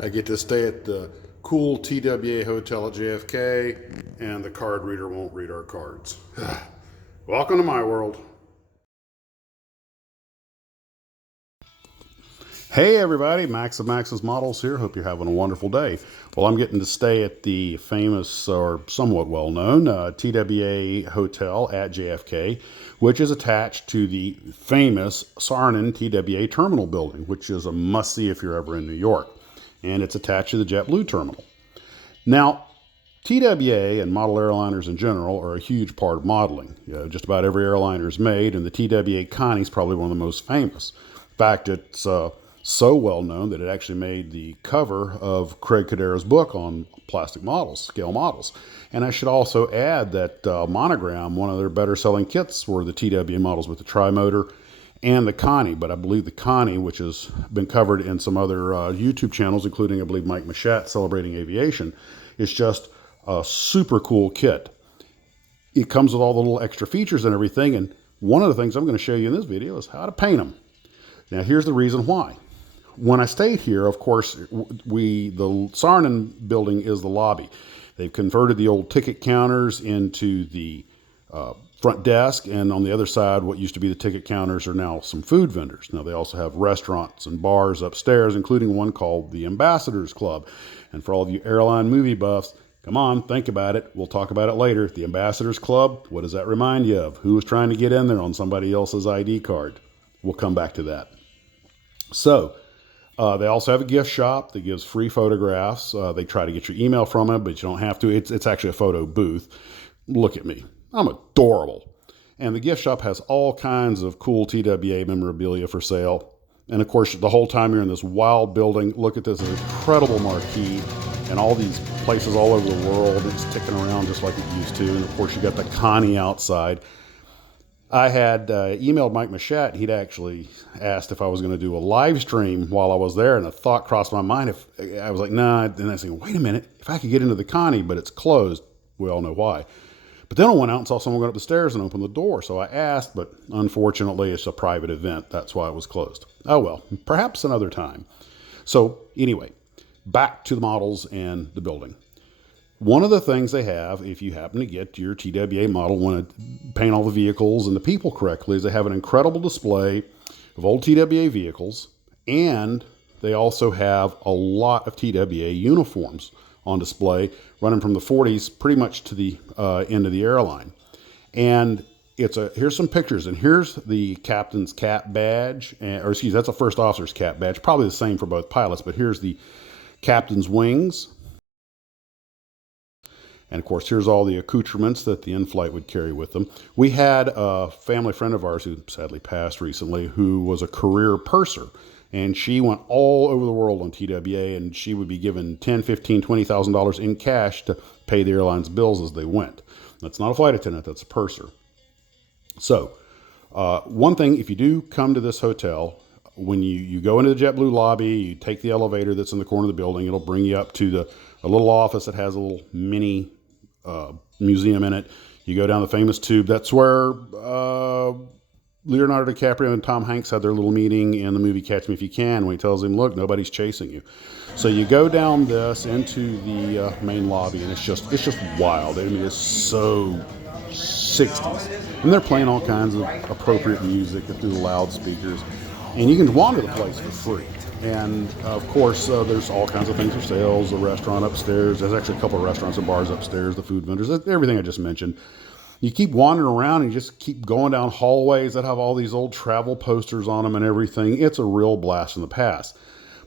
I get to stay at the cool TWA hotel at JFK, and the card reader won't read our cards. Welcome to my world. Hey everybody, Max of Max's Models here. Hope you're having a wonderful day. Well, I'm getting to stay at the famous or somewhat well-known TWA hotel at JFK, which is attached to the famous Sarnin TWA terminal building, which is a must-see if you're ever in New York. And it's attached to the JetBlue terminal. Now, TWA and model airliners in general are a huge part of modeling. Just about every airliner is made, and the TWA Connie is probably one of the most famous. In fact, it's so well known that it actually made the cover of Craig Cadera's book on plastic models, scale models. And I should also add that Monogram, one of their better selling kits, were the TWA models with the tri-motor and the Connie. But I believe the Connie, which has been covered in some other YouTube channels, including I believe Mike Machat, Celebrating Aviation, is just a super cool kit. It comes with all the little extra features and everything. And one of the things I'm going to show you in this video is how to paint them. Now here's the reason why. When I stayed here, of course, the Sarnin building is the lobby. They've converted the old ticket counters into the front desk, and on the other side, what used to be the ticket counters are now some food vendors. Now, they also have restaurants and bars upstairs, including one called the Ambassadors Club. And for all of you airline movie buffs, come on, think about it. We'll talk about it later. The Ambassadors Club, what does that remind you of? Who was trying to get in there on somebody else's ID card? We'll come back to that. So, they also have a gift shop that gives free photographs. They try to get your email from it, but you don't have to. It's actually a photo booth. Look at me. I'm adorable. And the gift shop has all kinds of cool TWA memorabilia for sale. And of course, the whole time you're in this wild building, look at this incredible marquee and all these places all over the world. It's ticking around just like it used to. And of course, you got the Connie outside. I had emailed Mike Machat. He'd actually asked if I was going to do a live stream while I was there, and a thought crossed my mind. If I was like, nah, and I was thinking, wait a minute, if I could get into the Connie, but it's closed, we all know why. But then I went out and saw someone go up the stairs and open the door. So I asked, but unfortunately, it's a private event. That's why it was closed. Oh well, perhaps another time. So anyway, back to the models and the building. One of the things they have, if you happen to get your TWA model, want to paint all the vehicles and the people correctly, is they have an incredible display of old TWA vehicles, and they also have a lot of TWA uniforms on display, running from the 40s pretty much to the end of the airline. And here's some pictures, and here's the captain's cap badge, or excuse me, that's a first officer's cap badge, probably the same for both pilots, but here's the captain's wings. And of course, here's all the accoutrements that the in-flight would carry with them. We had a family friend of ours who sadly passed recently, who was a career purser. And she went all over the world on TWA, and she would be given $10,000, $15,000, $20,000 in cash to pay the airline's bills as they went. That's not a flight attendant, that's a purser. So, one thing, if you do come to this hotel, when you go into the JetBlue lobby, you take the elevator that's in the corner of the building, it'll bring you up to a little office that has a little mini museum in it. You go down the famous tube. That's where Leonardo DiCaprio and Tom Hanks had their little meeting in the movie Catch Me If You Can, when he tells him, look, nobody's chasing you. So you go down this into the main lobby, and it's just wild. I mean, it's so 60s. And they're playing all kinds of appropriate music through the loudspeakers. And you can wander the place for free. And of course, there's all kinds of things for sales. The restaurant upstairs, there's actually a couple of restaurants and bars upstairs, the food vendors, everything I just mentioned. You keep wandering around and you just keep going down hallways that have all these old travel posters on them and everything. It's a real blast from the past.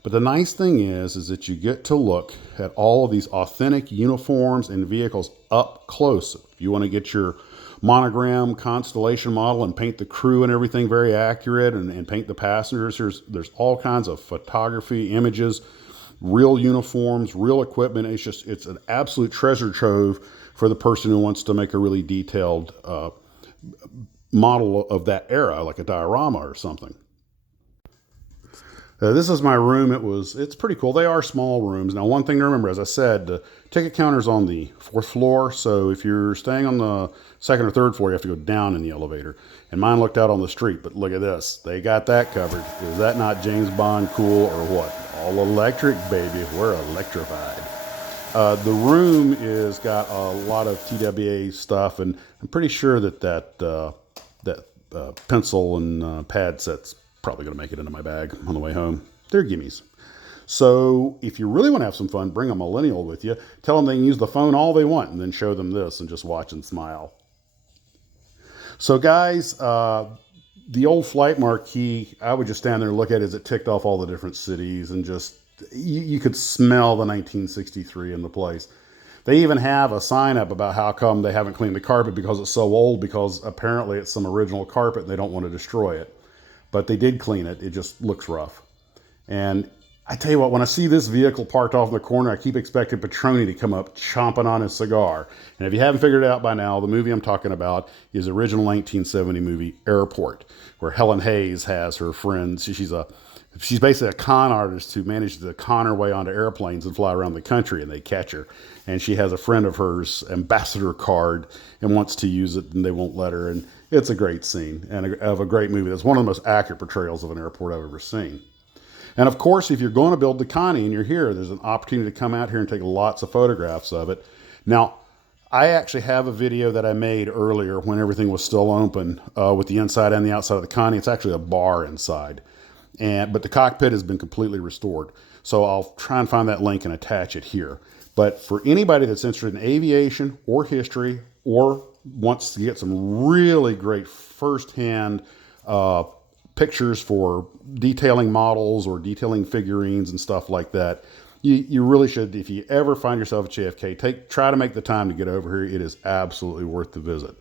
But the nice thing is that you get to look at all of these authentic uniforms and vehicles up close. If you want to get your Monogram Constellation model and paint the crew and everything very accurate, and paint the passengers, there's all kinds of photography, images, real uniforms, real equipment. It's an absolute treasure trove for the person who wants to make a really detailed model of that era, like a diorama or something. This is my room. It's pretty cool. They are small rooms. Now, one thing to remember, as I said, the ticket counter's on the 4th floor. So if you're staying on the 2nd or 3rd floor, you have to go down in the elevator. And mine looked out on the street, but look at this. They got that covered. Is that not James Bond cool or what? all electric, baby. We're electrified. The room is got a lot of TWA stuff, and I'm pretty sure that pencil and pad set's probably going to make it into my bag on the way home. They're gimmies. So if you really want to have some fun, bring a millennial with you. Tell them they can use the phone all they want, and then show them this and just watch and smile. So guys, the old flight marquee, I would just stand there and look at it as it ticked off all the different cities, and just, you could smell the 1963 in the place. They even have a sign up about how come they haven't cleaned the carpet because it's so old, because apparently it's some original carpet and they don't want to destroy it. But they did clean it. It just looks rough. And I tell you what, when I see this vehicle parked off in the corner, I keep expecting Petroni to come up chomping on his cigar. And if you haven't figured it out by now, the movie I'm talking about is the original 1970 movie Airport, where Helen Hayes has her friends. She's basically a con artist who manages to con her way onto airplanes and fly around the country, and they catch her. And she has a friend of hers, ambassador card, and wants to use it, and they won't let her. And it's a great scene and of a great movie. That's one of the most accurate portrayals of an airport I've ever seen. And of course, if you're going to build the Connie and you're here, there's an opportunity to come out here and take lots of photographs of it. Now, I actually have a video that I made earlier when everything was still open with the inside and the outside of the Connie. It's actually a bar inside. But the cockpit has been completely restored. So I'll try and find that link and attach it here. But for anybody that's interested in aviation or history, or wants to get some really great firsthand pictures for detailing models or detailing figurines and stuff like that, you really should, if you ever find yourself at JFK, try to make the time to get over here. It is absolutely worth the visit.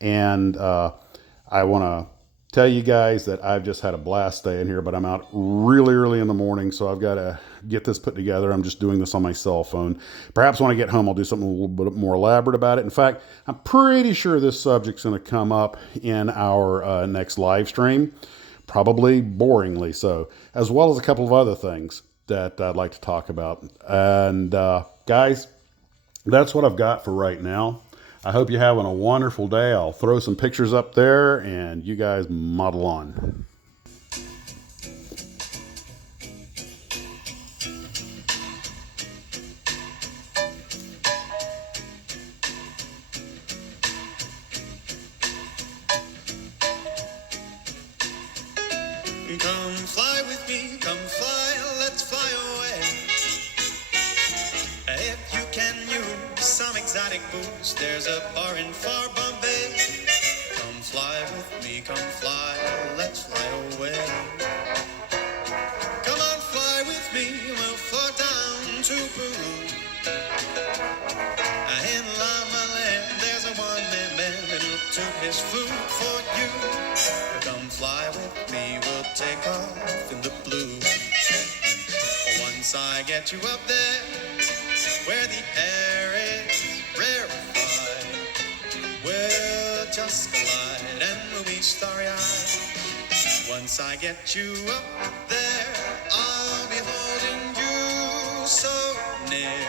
And I want to tell you guys that I've just had a blast staying here, but I'm out really early in the morning, so I've got to get this put together. I'm just doing this on my cell phone. Perhaps when I get home, I'll do something a little bit more elaborate about it. In fact, I'm pretty sure this subject's going to come up in our next live stream, probably boringly so, as well as a couple of other things that I'd like to talk about. And guys, that's what I've got for right now. I hope you're having a wonderful day. I'll throw some pictures up there and you guys model on. Come fly with me, come fly, let's fly away. If you can use some exotic booze, there's a bar in far Bombay. Come fly with me, come fly, let's fly away. Come on, fly with me, we'll float down to Peru. In Lama Land, there's a one-man band, and he'll tune his flute for you. Come fly with me, we'll take off in the blue. Once I get you up there, where the air is rarefied, we'll just glide and we'll be starry-eyed. Once I get you up there, I'll be holding you so near.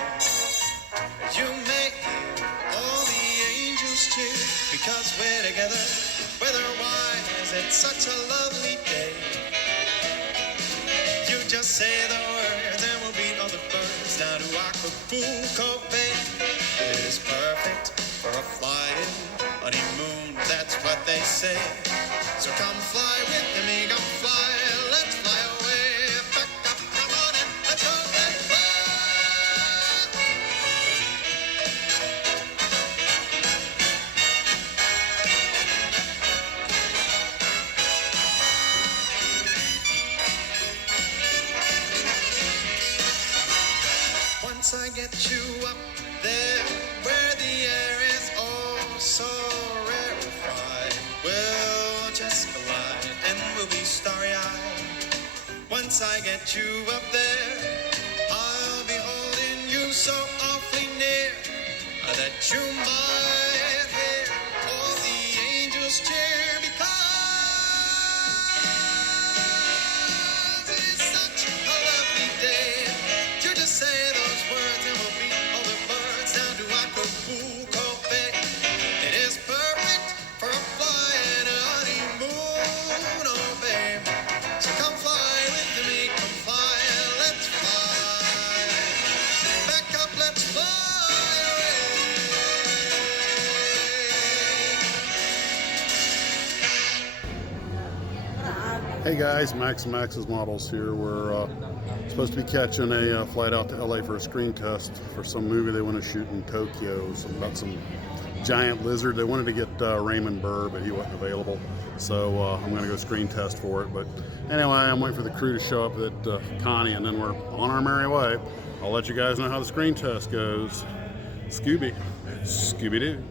You may hear all the angels cheer, because we're together, weather-wise, it's such a lovely day. You just say the words and we'll beat all the birds down to Acapulco Bay. It is perfect for a flying honeymoon, that's what they say. So come fly with me, come fly, let's fly away. Back up, come on and let's go and fly. Once I get you up there, where the air is oh so rarefied, we'll just glide and we'll be starry-eyed. Once I get you up there, I'll be holding you so awfully near that you might hear all the angels cheer, because it is such a lovely day. You just say those words and we'll beat all the birds down to Acapulco Bay. It is perfect for a flying honeymoon, oh babe. So come fly with me, come fly, Hey guys, Max and Max's Models here. We're supposed to be catching a flight out to LA for a screen test for some movie they want to shoot in Tokyo. About some giant lizard. They wanted to get Raymond Burr, but he wasn't available. So I'm going to go screen test for it. But anyway, I'm waiting for the crew to show up at Connie, and then we're on our merry way. I'll let you guys know how the screen test goes. Scooby-Doo.